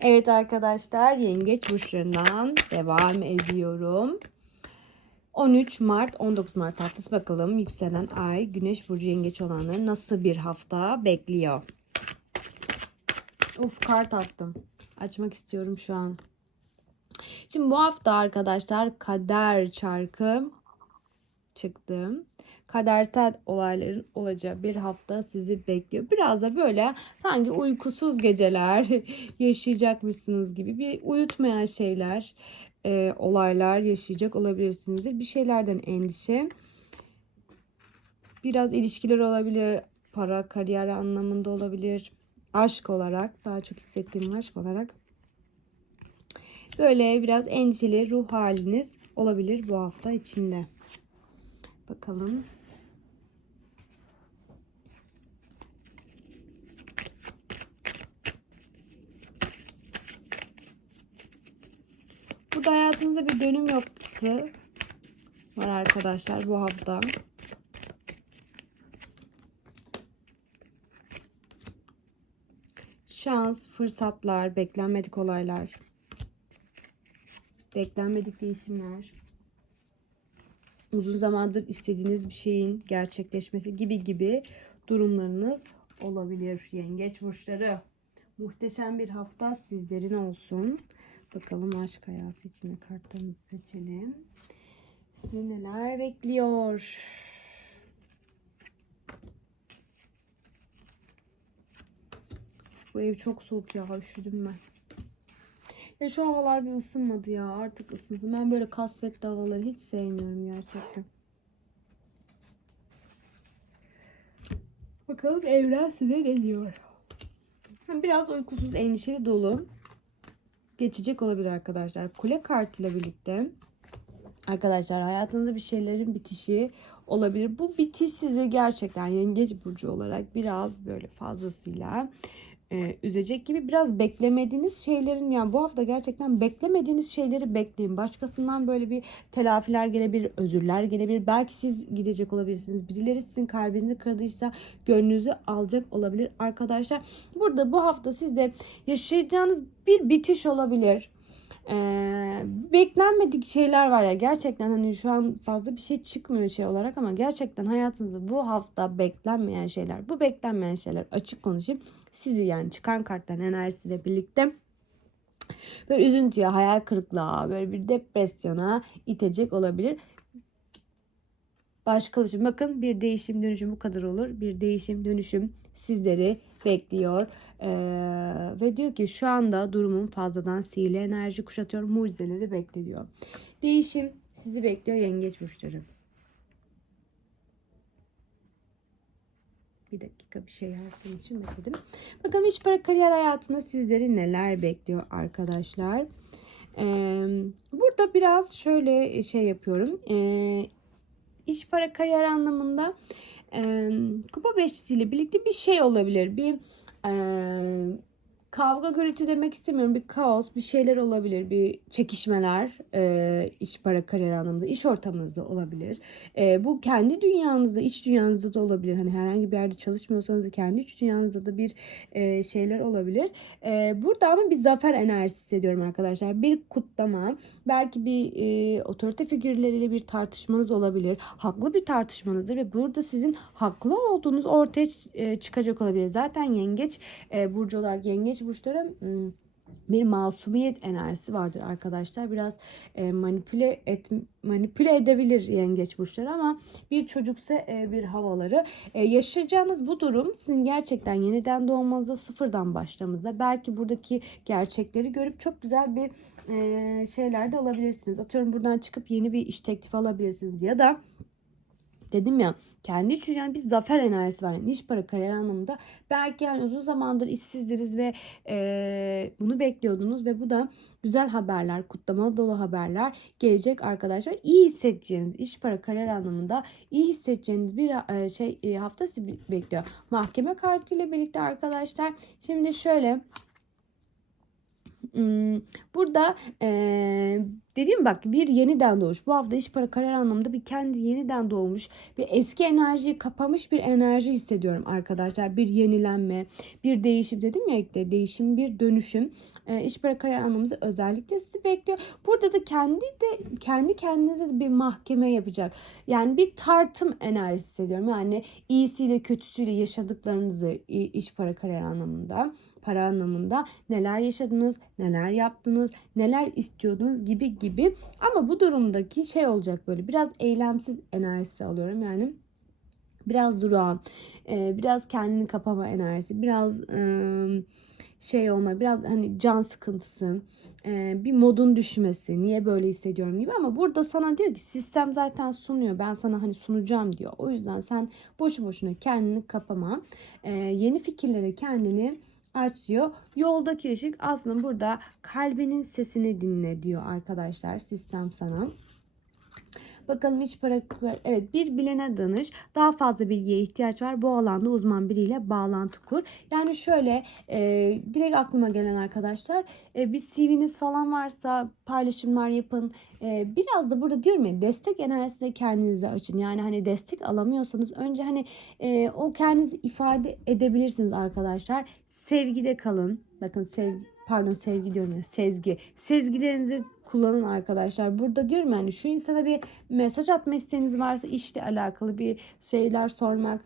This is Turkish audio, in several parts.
Evet arkadaşlar yengeç burçlarından devam ediyorum. 13 Mart 19 Mart haftası bakalım yükselen ay güneş burcu yengeç olanları nasıl bir hafta bekliyor. Uf kart attım. Açmak istiyorum şu an. Şimdi bu hafta arkadaşlar kader çarkı çıktı. Kadersel olayların olacağı bir hafta sizi bekliyor. Biraz da böyle sanki uykusuz geceler yaşayacakmışsınız gibi bir uyutmayan şeyler, e, olaylar yaşayacak olabilirsinizdir. Bir şeylerden endişe. Biraz ilişkiler olabilir, para, kariyer anlamında olabilir. Aşk olarak, daha çok hissettiğim aşk olarak. Böyle biraz endişeli ruh haliniz olabilir bu hafta içinde. Bakalım. Burada hayatınızda bir dönüm noktası var arkadaşlar bu hafta. Şans, fırsatlar, beklenmedik olaylar, beklenmedik değişimler, uzun zamandır istediğiniz bir şeyin gerçekleşmesi gibi gibi durumlarınız olabilir. Yengeç burçları. Muhteşem bir hafta sizlerin olsun. Bakalım aşk hayatı için kartlarımızı seçelim. Sizi neler bekliyor? Bu ev çok soğuk ya. Üşüdüm ben. Ya şu havalar bir ısınmadı ya. Artık ısınsın. Ben böyle kasvetli havaları hiç sevmiyorum gerçekten. Bakalım evren size ne diyor. Biraz uykusuz, endişeli dolu geçecek olabilir arkadaşlar. Kule kartıyla birlikte arkadaşlar hayatınızda bir şeylerin bitişi olabilir. Bu bitiş sizi gerçekten yengeç burcu olarak biraz böyle fazlasıyla e, üzecek gibi biraz beklemediğiniz şeylerin yani bu hafta gerçekten beklemediğiniz şeyleri bekleyin. Başkasından böyle bir telafiler gelebilir, özürler gelebilir. Belki siz gidecek olabilirsiniz. Birileri sizin kalbinizi kırdıysa gönlünüzü alacak olabilir arkadaşlar. Burada bu hafta sizde yaşayacağınız bir bitiş olabilir. Ee, beklenmedik şeyler var ya gerçekten hani şu an fazla bir şey çıkmıyor şey olarak ama gerçekten hayatınızda bu hafta beklenmeyen şeyler bu beklenmeyen şeyler açık konuşayım sizi yani çıkan kartların enerjisiyle birlikte böyle üzüntüye, hayal kırıklığa, böyle bir depresyona itecek olabilir. Başkalaşım bakın bir değişim dönüşüm bu kadar olur. Bir değişim dönüşüm sizleri bekliyor. Ee, ve diyor ki şu anda durumun fazladan sihirli enerji kuşatıyor. Mucizeleri bekliyor. Değişim sizi bekliyor yengeç burçları. Bir dakika bir şey yazdım için bekledim. Bakalım iş para kariyer hayatında sizleri neler bekliyor arkadaşlar. Ee, burada biraz şöyle şey yapıyorum. Ee, iş para kariyer anlamında e, kupa beşlisiyle birlikte bir şey olabilir. Bir e, kavga gürültü demek istemiyorum. Bir kaos, bir şeyler olabilir. Bir çekişmeler e, iş para kariyer anlamında, iş ortamınızda olabilir. E, bu kendi dünyanızda, iç dünyanızda da olabilir. Hani herhangi bir yerde çalışmıyorsanız da kendi iç dünyanızda da bir e, şeyler olabilir. E, burada ama bir zafer enerjisi hissediyorum arkadaşlar. Bir kutlama, belki bir e, otorite figürleriyle bir tartışmanız olabilir. Haklı bir tartışmanızdır ve burada sizin haklı olduğunuz ortaya e, çıkacak olabilir. Zaten yengeç e, burcu olarak yengeç burçlara ım, bir masumiyet enerjisi vardır arkadaşlar. Biraz e, manipüle et manipüle edebilir yengeç burçları ama bir çocuksa e, bir havaları. E, yaşayacağınız bu durum sizin gerçekten yeniden doğmanıza, sıfırdan başlamanıza, belki buradaki gerçekleri görüp çok güzel bir e, şeyler de alabilirsiniz. Atıyorum buradan çıkıp yeni bir iş teklifi alabilirsiniz ya da dedim ya kendi için yani bir zafer enerjisi var. Yani iş para kariyer anlamında. Belki yani uzun zamandır işsizdiriz ve e, bunu bekliyordunuz ve bu da güzel haberler, kutlama dolu haberler gelecek arkadaşlar. İyi hissedeceğiniz iş para kariyer anlamında iyi hissedeceğiniz bir e, şey e, hafta bekliyor. Mahkeme kartıyla birlikte arkadaşlar. Şimdi şöyle Hmm, burada e, dediğim bak bir yeniden doğuş. Bu hafta iş para kariyer anlamında bir kendi yeniden doğmuş bir eski enerjiyi kapamış bir enerji hissediyorum arkadaşlar. Bir yenilenme, bir değişim dedim ya ilk de değişim, bir dönüşüm. E, iş para kariyer anlamında özellikle sizi bekliyor. Burada da kendi de kendi kendinize de bir mahkeme yapacak. Yani bir tartım enerjisi hissediyorum. Yani iyisiyle kötüsüyle yaşadıklarınızı iş para kariyer anlamında, para anlamında neler yaşadınız, neler yaptınız, neler istiyordunuz gibi gibi. Ama bu durumdaki şey olacak böyle biraz eylemsiz enerjisi alıyorum. Yani biraz durağan, e, biraz kendini kapama enerjisi, biraz e, şey olma, biraz hani can sıkıntısı, e, bir modun düşmesi, niye böyle hissediyorum gibi ama burada sana diyor ki sistem zaten sunuyor, ben sana hani sunacağım diyor. O yüzden sen boşu boşuna kendini kapama, yeni fikirlere kendini aç diyor. Yoldaki ışık aslında burada kalbinin sesini dinle diyor arkadaşlar sistem sana. Bakalım hiç para evet bir bilene danış. Daha fazla bilgiye ihtiyaç var. Bu alanda uzman biriyle bağlantı kur. Yani şöyle e, direkt aklıma gelen arkadaşlar e, bir CV'niz falan varsa paylaşımlar yapın. E, biraz da burada diyorum ya destek enerjisine kendinize açın. Yani hani destek alamıyorsanız önce hani e, o kendinizi ifade edebilirsiniz arkadaşlar. Sevgide kalın. Bakın sevgi pardon sevgi diyorum ya sezgi. Sezgilerinizi kullanın arkadaşlar. Burada diyorum yani şu insana bir mesaj atma isteğiniz varsa işle alakalı bir şeyler sormak,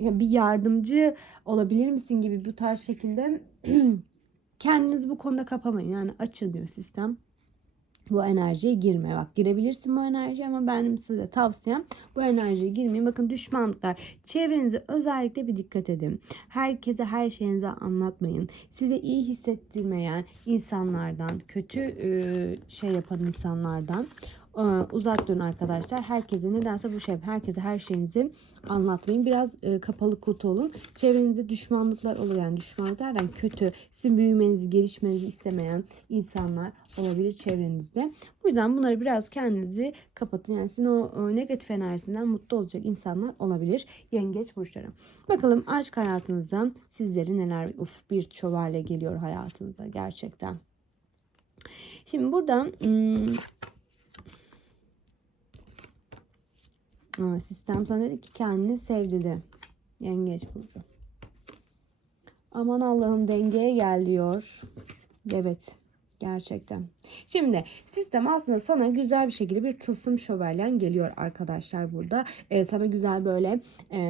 bir yardımcı olabilir misin gibi bu tarz şekilde kendinizi bu konuda kapamayın. Yani açın diyor sistem. Bu enerjiye girme. Bak girebilirsin bu enerjiye ama benim size tavsiyem bu enerjiye girmeyin. Bakın düşmanlıklar. Çevrenize özellikle bir dikkat edin. Herkese her şeyinizi anlatmayın. Size iyi hissettirmeyen insanlardan, kötü şey yapan insanlardan uzak durun arkadaşlar. Herkese nedense bu şey herkese her şeyinizi anlatmayın. Biraz e, kapalı kutu olun. Çevrenizde düşmanlıklar olur yani düşmanlıklardan kötü, sizin büyümenizi, gelişmenizi istemeyen insanlar olabilir çevrenizde. Bu yüzden bunları biraz kendinizi kapatın. Yani sizin o, o negatif enerjisinden mutlu olacak insanlar olabilir. Yengeç burçları. Bakalım aşk hayatınızda sizleri neler uf bir şövalye geliyor hayatınıza gerçekten. Şimdi burada hmm, Sistem sana dedi ki kendini sev dedi. Yengeç burcu. Aman Allah'ım dengeye gel diyor. Evet. Gerçekten. Şimdi sistem aslında sana güzel bir şekilde bir tılsım şövalyen geliyor arkadaşlar burada. Ee, sana güzel böyle e,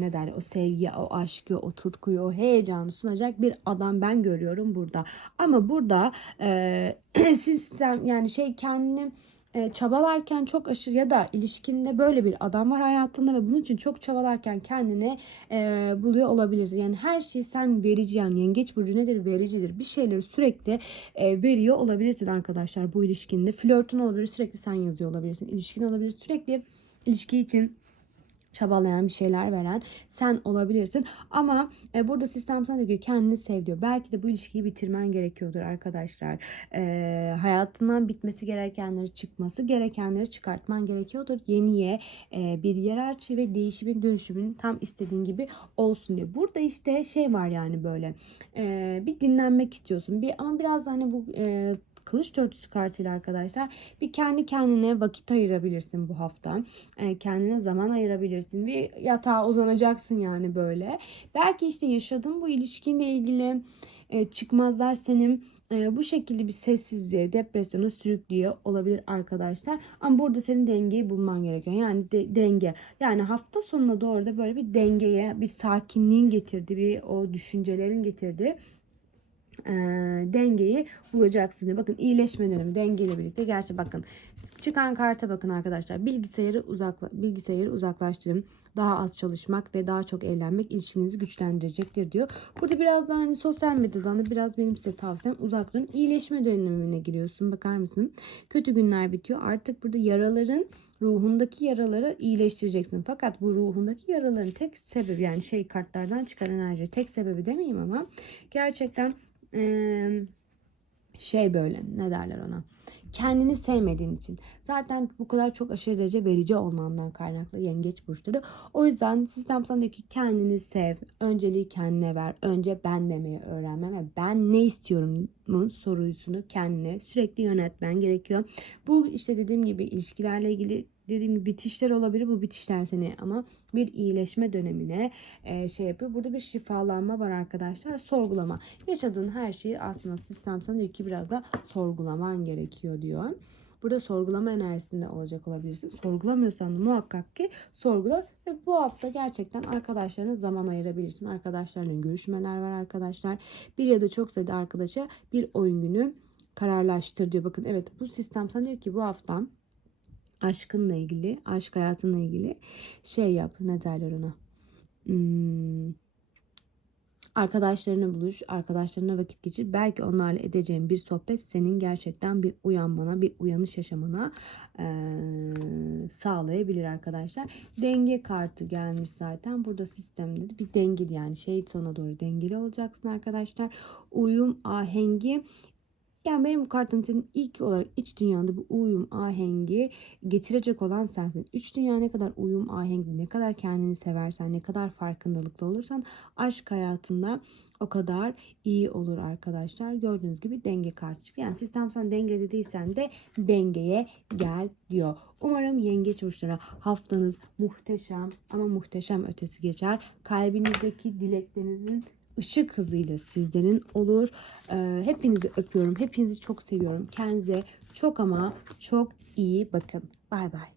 ne derler o sevgi, o aşkı, o tutkuyu, o heyecanı sunacak bir adam ben görüyorum burada. Ama burada e, sistem yani şey kendini e, çabalarken çok aşırı ya da ilişkinde böyle bir adam var hayatında ve bunun için çok çabalarken kendine e, buluyor olabilirsin. Yani her şeyi sen verici yani yengeç burcu nedir? Vericidir. Bir şeyleri sürekli e, veriyor olabilirsin arkadaşlar bu ilişkinde. Flörtün olabilir sürekli sen yazıyor olabilirsin. İlişkin olabilir sürekli ilişki için çabalayan bir şeyler veren sen olabilirsin. Ama e, burada sistem sana diyor kendini sev diyor. Belki de bu ilişkiyi bitirmen gerekiyordur arkadaşlar. E, hayatından bitmesi gerekenleri çıkması gerekenleri çıkartman gerekiyordur. Yeniye e, bir yer ve değişimin dönüşümün tam istediğin gibi olsun diye. Burada işte şey var yani böyle e, bir dinlenmek istiyorsun. Bir ama biraz hani bu e, kılıç dörtüsü kartıyla arkadaşlar bir kendi kendine vakit ayırabilirsin bu hafta. E, kendine zaman ayırabilirsin. Bir yatağa uzanacaksın yani böyle. Belki işte yaşadığın bu ilişkinle ilgili e, çıkmazlar senin e, bu şekilde bir sessizliğe, depresyona sürüklüyor olabilir arkadaşlar. Ama burada senin dengeyi bulman gerekiyor. Yani de, denge. Yani hafta sonuna doğru da böyle bir dengeye, bir sakinliğin getirdiği, bir o düşüncelerin getirdiği e, dengeyi bulacaksınız. Bakın iyileşme dönemi dengeyle birlikte. Gerçi bakın çıkan karta bakın arkadaşlar. Bilgisayarı uzakla, bilgisayarı uzaklaştırın. Daha az çalışmak ve daha çok eğlenmek ilişkinizi güçlendirecektir diyor. Burada biraz daha hani sosyal medyadan da biraz benim size tavsiyem uzak durun. İyileşme dönemine giriyorsun. Bakar mısın? Kötü günler bitiyor. Artık burada yaraların ruhundaki yaraları iyileştireceksin. Fakat bu ruhundaki yaraların tek sebebi yani şey kartlardan çıkan enerji tek sebebi demeyeyim ama gerçekten şey böyle ne derler ona? Kendini sevmediğin için. Zaten bu kadar çok aşırı derece verici olmamdan kaynaklı yengeç burçları. O yüzden sistem sana diyor ki kendini sev önceliği kendine ver önce ben demeyi öğrenme ve ben ne istiyorum sorusunu kendine sürekli yönetmen gerekiyor. Bu işte dediğim gibi ilişkilerle ilgili dediğim gibi bitişler olabilir bu bitişler seni ama bir iyileşme dönemine e, şey yapıyor. Burada bir şifalanma var arkadaşlar. Sorgulama. Yaşadığın her şeyi aslında sistem sana diyor ki biraz da sorgulaman gerekiyor diyor. Burada sorgulama enerjisinde olacak olabilirsin. Sorgulamıyorsan da muhakkak ki sorgula ve bu hafta gerçekten arkadaşlarına zaman ayırabilirsin. Arkadaşlarla görüşmeler var arkadaşlar. Bir ya da çok sayıda arkadaşa bir oyun günü kararlaştır diyor. Bakın evet bu sistem sana diyor ki bu hafta aşkınla ilgili, aşk hayatınla ilgili şey yap. Ne derler ona? Hmm, arkadaşlarına buluş, arkadaşlarına vakit geçir. Belki onlarla edeceğin bir sohbet senin gerçekten bir uyanmana, bir uyanış yaşamana eee, sağlayabilir arkadaşlar. Denge kartı gelmiş zaten. Burada sistemde de bir dengeli yani şey sona doğru dengeli olacaksın arkadaşlar. Uyum, ahengi yani benim bu kartın senin ilk olarak iç dünyanda bu uyum ahengi getirecek olan sensin. Üç dünya ne kadar uyum ahengi, ne kadar kendini seversen, ne kadar farkındalıkta olursan aşk hayatında o kadar iyi olur arkadaşlar. Gördüğünüz gibi denge kartı çıktı. Yani sistem sana dengede değilsen de dengeye gel diyor. Umarım yengeç burçlara haftanız muhteşem ama muhteşem ötesi geçer. Kalbinizdeki dileklerinizin ışık hızıyla sizlerin olur. Ee, hepinizi öpüyorum. Hepinizi çok seviyorum. Kendinize çok ama çok iyi bakın. Bay bay.